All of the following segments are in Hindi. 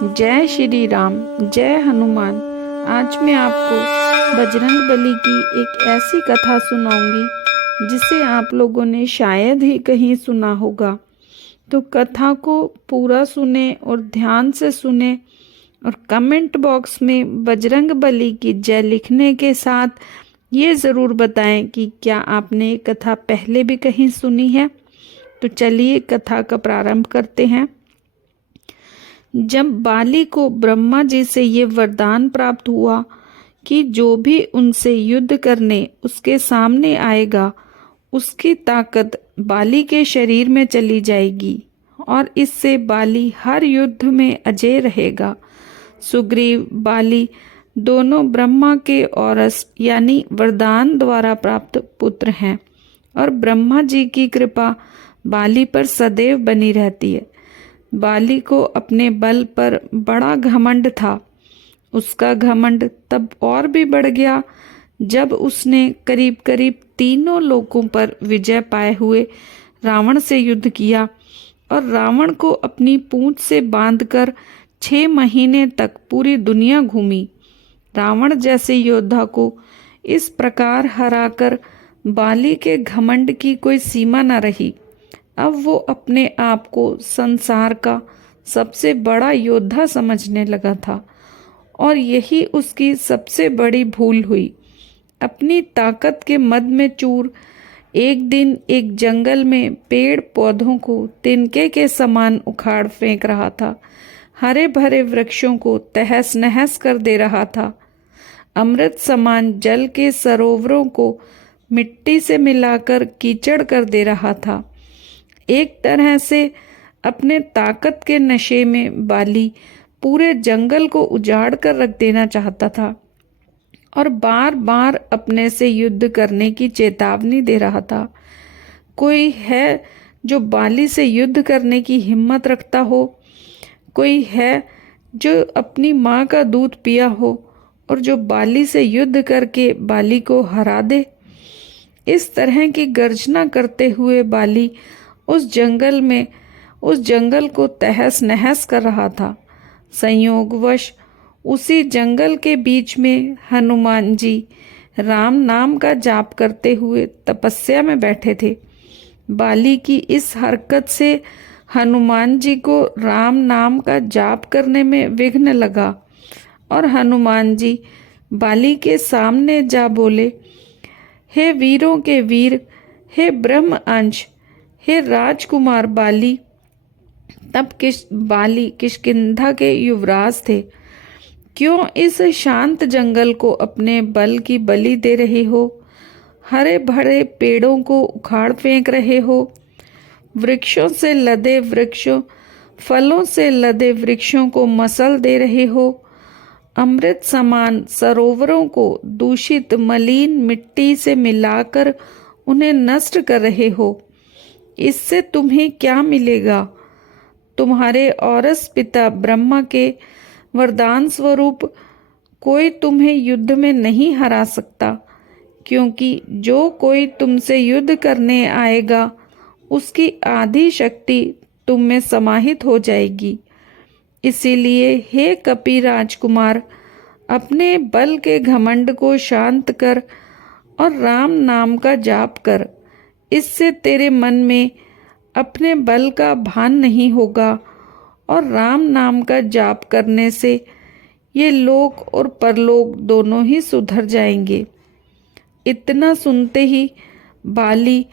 जय श्री राम। जय हनुमान। आज मैं आपको बजरंग बली की एक ऐसी कथा सुनाऊंगी जिसे आप लोगों ने शायद ही कहीं सुना होगा। तो कथा को पूरा सुने और ध्यान से सुने और कमेंट बॉक्स में बजरंग बली की जय लिखने के साथ ये ज़रूर बताएं कि क्या आपने ये कथा पहले भी कहीं सुनी है। तो चलिए कथा का प्रारंभ करते हैं। जब बाली को ब्रह्मा जी से ये वरदान प्राप्त हुआ कि जो भी उनसे युद्ध करने उसके सामने आएगा उसकी ताकत बाली के शरीर में चली जाएगी और इससे बाली हर युद्ध में अजय रहेगा। सुग्रीव बाली दोनों ब्रह्मा के औरस यानी वरदान द्वारा प्राप्त पुत्र हैं और ब्रह्मा जी की कृपा बाली पर सदैव बनी रहती है। बाली को अपने बल पर बड़ा घमंड था। उसका घमंड तब और भी बढ़ गया जब उसने करीब करीब तीनों लोकों पर विजय पाए हुए रावण से युद्ध किया और रावण को अपनी पूंछ से बांधकर 6 महीने तक पूरी दुनिया घूमी। रावण जैसे योद्धा को इस प्रकार हराकर बाली के घमंड की कोई सीमा न रही। अब वो अपने आप को संसार का सबसे बड़ा योद्धा समझने लगा था और यही उसकी सबसे बड़ी भूल हुई। अपनी ताकत के मद में चूर एक दिन एक जंगल में पेड़ पौधों को तिनके के समान उखाड़ फेंक रहा था। हरे भरे वृक्षों को तहस नहस कर दे रहा था। अमृत समान जल के सरोवरों को मिट्टी से मिलाकर कीचड़ कर दे रहा था। एक तरह से अपने ताकत के नशे में बाली पूरे जंगल को उजाड़ कर रख देना चाहता था और बार बार अपने से युद्ध करने की चेतावनी दे रहा था। कोई है जो बाली से युद्ध करने की हिम्मत रखता हो? कोई है जो अपनी माँ का दूध पिया हो और जो बाली से युद्ध करके बाली को हरा दे? इस तरह की गर्जना करते हुए बाली उस जंगल को तहस नहस कर रहा था। संयोगवश उसी जंगल के बीच में हनुमान जी राम नाम का जाप करते हुए तपस्या में बैठे थे। बाली की इस हरकत से हनुमान जी को राम नाम का जाप करने में विघ्न लगा और हनुमान जी बाली के सामने जा बोले, हे वीरों के वीर, हे ब्रह्म अंश, हे राजकुमार बाली। तब बाली किष्किंधा के युवराज थे। क्यों इस शांत जंगल को अपने बल की बलि दे रहे हो? हरे भरे पेड़ों को उखाड़ फेंक रहे हो? वृक्षों से लदे वृक्षों फलों से लदे वृक्षों को मसल दे रहे हो? अमृत समान सरोवरों को दूषित मलिन मिट्टी से मिलाकर उन्हें नष्ट कर रहे हो? इससे तुम्हें क्या मिलेगा? तुम्हारे औरस पिता ब्रह्मा के वरदान स्वरूप कोई तुम्हें युद्ध में नहीं हरा सकता, क्योंकि जो कोई तुमसे युद्ध करने आएगा उसकी आधी शक्ति तुम में समाहित हो जाएगी। इसीलिए हे कपि राजकुमार, अपने बल के घमंड को शांत कर और राम नाम का जाप कर। इससे तेरे मन में अपने बल का भान नहीं होगा और राम नाम का जाप करने से ये लोक और परलोक दोनों ही सुधर जाएंगे। इतना सुनते ही बाली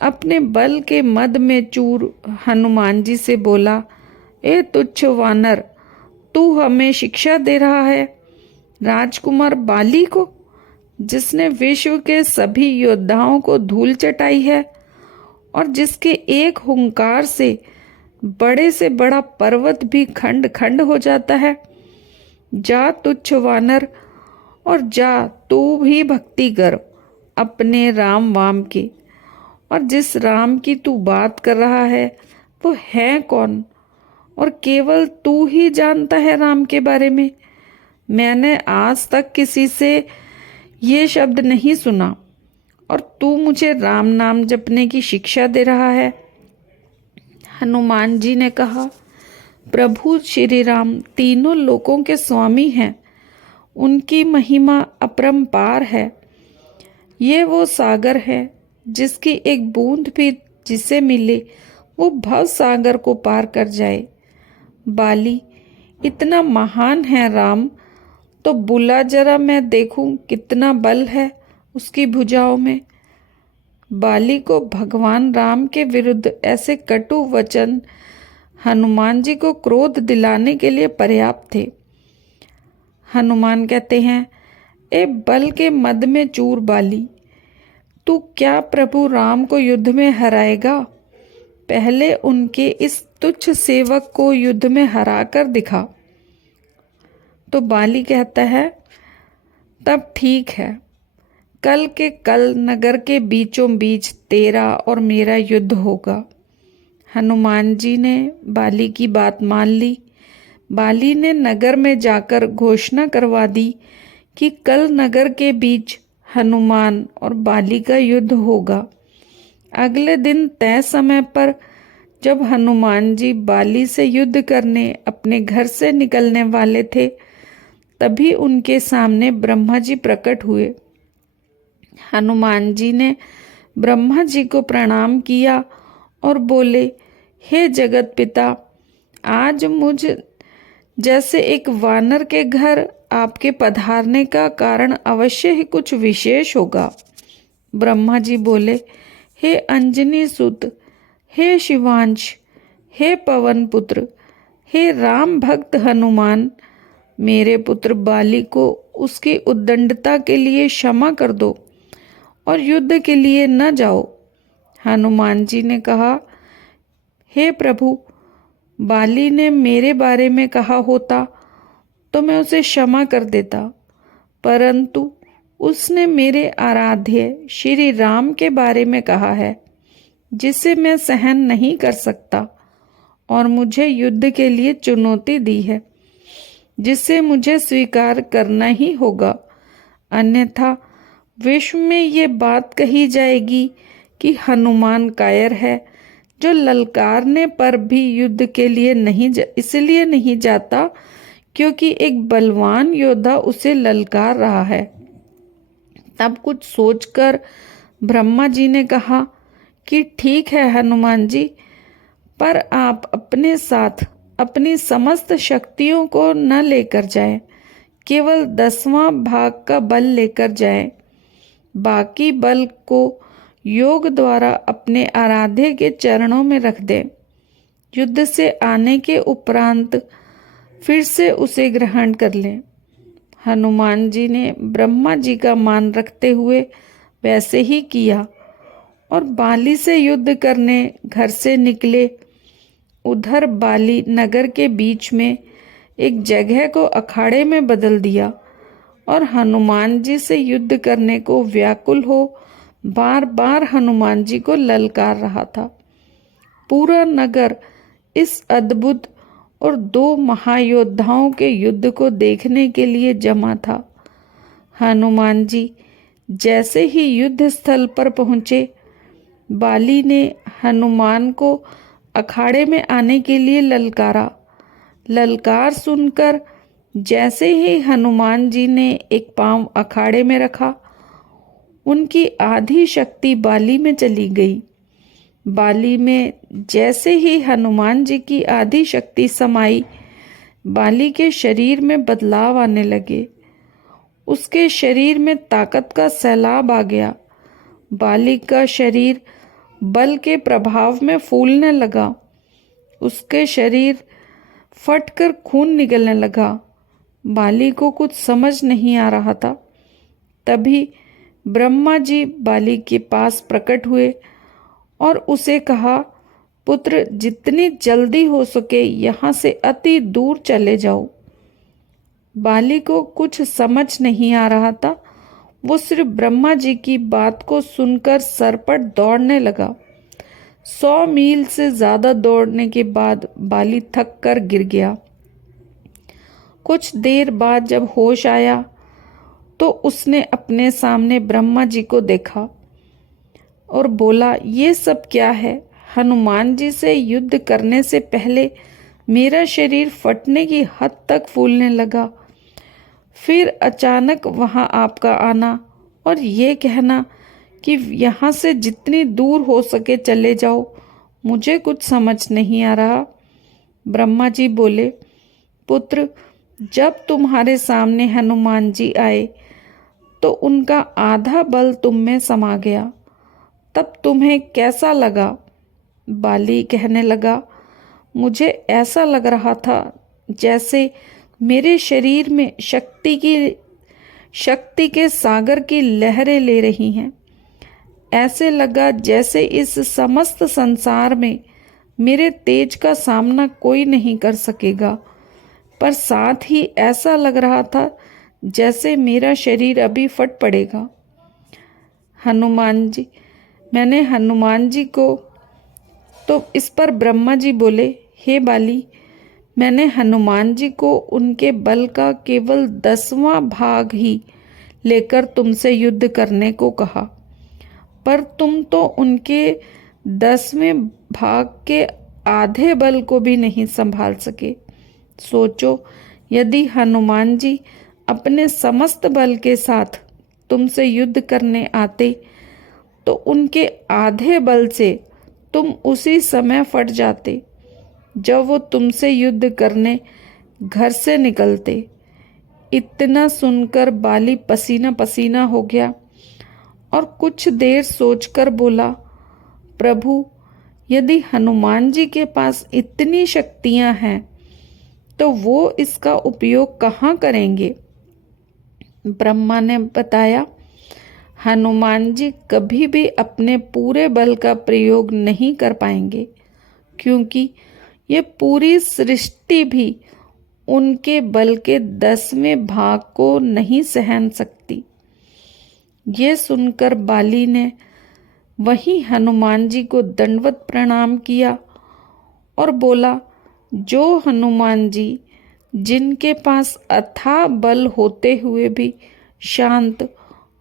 अपने बल के मद में चूर हनुमान जी से बोला, ए तुच्छ वानर, तू हमें शिक्षा दे रहा है? राजकुमार बाली को, जिसने विश्व के सभी योद्धाओं को धूल चटाई है और जिसके एक हुंकार से बड़े से बड़ा पर्वत भी खंड खंड हो जाता है। जा तुच्छ वानर, और जा तू भी भक्ति कर अपने राम वाम की। और जिस राम की तू बात कर रहा है वो है कौन? और केवल तू ही जानता है राम के बारे में। मैंने आज तक किसी से ये शब्द नहीं सुना और तू मुझे राम नाम जपने की शिक्षा दे रहा है। हनुमान जी ने कहा, प्रभु श्री राम तीनों लोकों के स्वामी हैं। उनकी महिमा अपरंपार है। ये वो सागर है जिसकी एक बूंद भी जिसे मिले वो भव सागर को पार कर जाए। बाली इतना महान है राम, तो बुला जरा मैं देखूं कितना बल है उसकी भुजाओं में। बाली को भगवान राम के विरुद्ध ऐसे कटु वचन हनुमान जी को क्रोध दिलाने के लिए पर्याप्त थे। हनुमान कहते हैं, ए बल के मद में चूर बाली, तू क्या प्रभु राम को युद्ध में हराएगा? पहले उनके इस तुच्छ सेवक को युद्ध में हरा कर दिखा। तो बाली कहता है, तब ठीक है, कल के कल नगर के बीचों बीच तेरा और मेरा युद्ध होगा। हनुमान जी ने बाली की बात मान ली। बाली ने नगर में जाकर घोषणा करवा दी कि कल नगर के बीच हनुमान और बाली का युद्ध होगा। अगले दिन तय समय पर जब हनुमान जी बाली से युद्ध करने अपने घर से निकलने वाले थे, तभी उनके सामने ब्रह्मा जी प्रकट हुए। हनुमान जी ने ब्रह्मा जी को प्रणाम किया और बोले, हे जगत पिता, आज मुझ जैसे एक वानर के घर आपके पधारने का कारण अवश्य ही कुछ विशेष होगा। ब्रह्मा जी बोले, हे अंजनी सुत, हे शिवांश, हे पवन पुत्र, हे राम भक्त हनुमान, मेरे पुत्र बाली को उसकी उद्दंडता के लिए क्षमा कर दो और युद्ध के लिए न जाओ। हनुमान जी ने कहा, हे प्रभु, बाली ने मेरे बारे में कहा होता तो मैं उसे क्षमा कर देता, परंतु उसने मेरे आराध्य श्री राम के बारे में कहा है, जिसे मैं सहन नहीं कर सकता, और मुझे युद्ध के लिए चुनौती दी है, जिसे मुझे स्वीकार करना ही होगा, अन्यथा विश्व में ये बात कही जाएगी कि हनुमान कायर है, जो ललकारने पर भी युद्ध के लिए इसलिए नहीं जाता क्योंकि एक बलवान योद्धा उसे ललकार रहा है। तब कुछ सोचकर ब्रह्मा जी ने कहा कि ठीक है हनुमान जी, पर आप अपने साथ अपनी समस्त शक्तियों को न लेकर जाएं, केवल 10वां भाग का बल लेकर जाएं। बाकी बल को योग द्वारा अपने आराध्य के चरणों में रख दें। युद्ध से आने के उपरांत फिर से उसे ग्रहण कर लें। हनुमान जी ने ब्रह्मा जी का मान रखते हुए वैसे ही किया और बाली से युद्ध करने घर से निकले। उधर बाली नगर के बीच में एक जगह को अखाड़े में बदल दिया और हनुमान जी से युद्ध करने को व्याकुल हो बार बार हनुमान जी को ललकार रहा था। पूरा नगर इस अद्भुत और 2 महायोद्धाओं के युद्ध को देखने के लिए जमा था। हनुमान जी जैसे ही युद्ध स्थल पर पहुंचे, बाली ने हनुमान को अखाड़े में आने के लिए ललकारा। ललकार सुनकर जैसे ही हनुमान जी ने एक पांव अखाड़े में रखा, उनकी आधी शक्ति बाली में चली गई। बाली में जैसे ही हनुमान जी की आधी शक्ति समाई, बाली के शरीर में बदलाव आने लगे। उसके शरीर में ताकत का सैलाब आ गया। बाली का शरीर बल के प्रभाव में फूलने लगा। उसके शरीर फटकर खून निकलने लगा। बाली को कुछ समझ नहीं आ रहा था। तभी ब्रह्मा जी बाली के पास प्रकट हुए और उसे कहा, पुत्र, जितनी जल्दी हो सके यहाँ से अति दूर चले जाओ। बाली को कुछ समझ नहीं आ रहा था। वो सिर्फ ब्रह्मा जी की बात को सुनकर सरपट दौड़ने लगा। 100 मील से ज्यादा दौड़ने के बाद बाली थक कर गिर गया। कुछ देर बाद जब होश आया तो उसने अपने सामने ब्रह्मा जी को देखा और बोला, ये सब क्या है? हनुमान जी से युद्ध करने से पहले मेरा शरीर फटने की हद तक फूलने लगा। फिर अचानक वहाँ आपका आना और ये कहना कि यहाँ से जितनी दूर हो सके चले जाओ, मुझे कुछ समझ नहीं आ रहा। ब्रह्मा जी बोले, पुत्र, जब तुम्हारे सामने हनुमान जी आए तो उनका आधा बल तुम में समा गया, तब तुम्हें कैसा लगा? बाली कहने लगा, मुझे ऐसा लग रहा था जैसे मेरे शरीर में शक्ति के सागर की लहरें ले रही हैं। ऐसे लगा जैसे इस समस्त संसार में मेरे तेज का सामना कोई नहीं कर सकेगा, पर साथ ही ऐसा लग रहा था जैसे मेरा शरीर अभी फट पड़ेगा। मैंने हनुमान जी को, तो इस पर ब्रह्मा जी बोले, हे बाली, मैंने हनुमान जी को उनके बल का केवल 10वां भाग ही लेकर तुमसे युद्ध करने को कहा, पर तुम तो उनके 10वें भाग के आधे बल को भी नहीं संभाल सके। सोचो, यदि हनुमान जी अपने समस्त बल के साथ तुमसे युद्ध करने आते तो उनके आधे बल से तुम उसी समय फट जाते जब वो तुमसे युद्ध करने घर से निकलते। इतना सुनकर बाली पसीना पसीना हो गया और कुछ देर सोचकर बोला, प्रभु, यदि हनुमान जी के पास इतनी शक्तियां हैं तो वो इसका उपयोग कहाँ करेंगे? ब्रह्मा ने बताया, हनुमान जी कभी भी अपने पूरे बल का प्रयोग नहीं कर पाएंगे, क्योंकि ये पूरी सृष्टि भी उनके बल के 10वें भाग को नहीं सहन सकती। ये सुनकर बाली ने वहीं हनुमान जी को दंडवत प्रणाम किया और बोला, जो हनुमान जी जिनके पास अथाह बल होते हुए भी शांत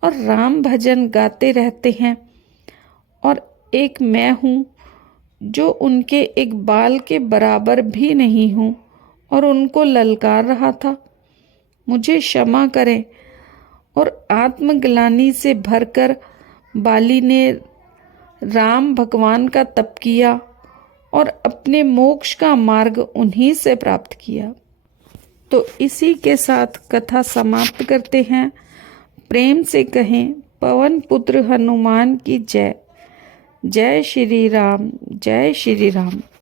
और राम भजन गाते रहते हैं, और एक मैं हूँ जो उनके एक बाल के बराबर भी नहीं हूँ और उनको ललकार रहा था, मुझे क्षमा करें। और आत्मग्लानि से भरकर बाली ने राम भगवान का तप किया और अपने मोक्ष का मार्ग उन्हीं से प्राप्त किया। तो इसी के साथ कथा समाप्त करते हैं। प्रेम से कहें, पवन पुत्र हनुमान की जय। जय श्री राम, जय श्री राम।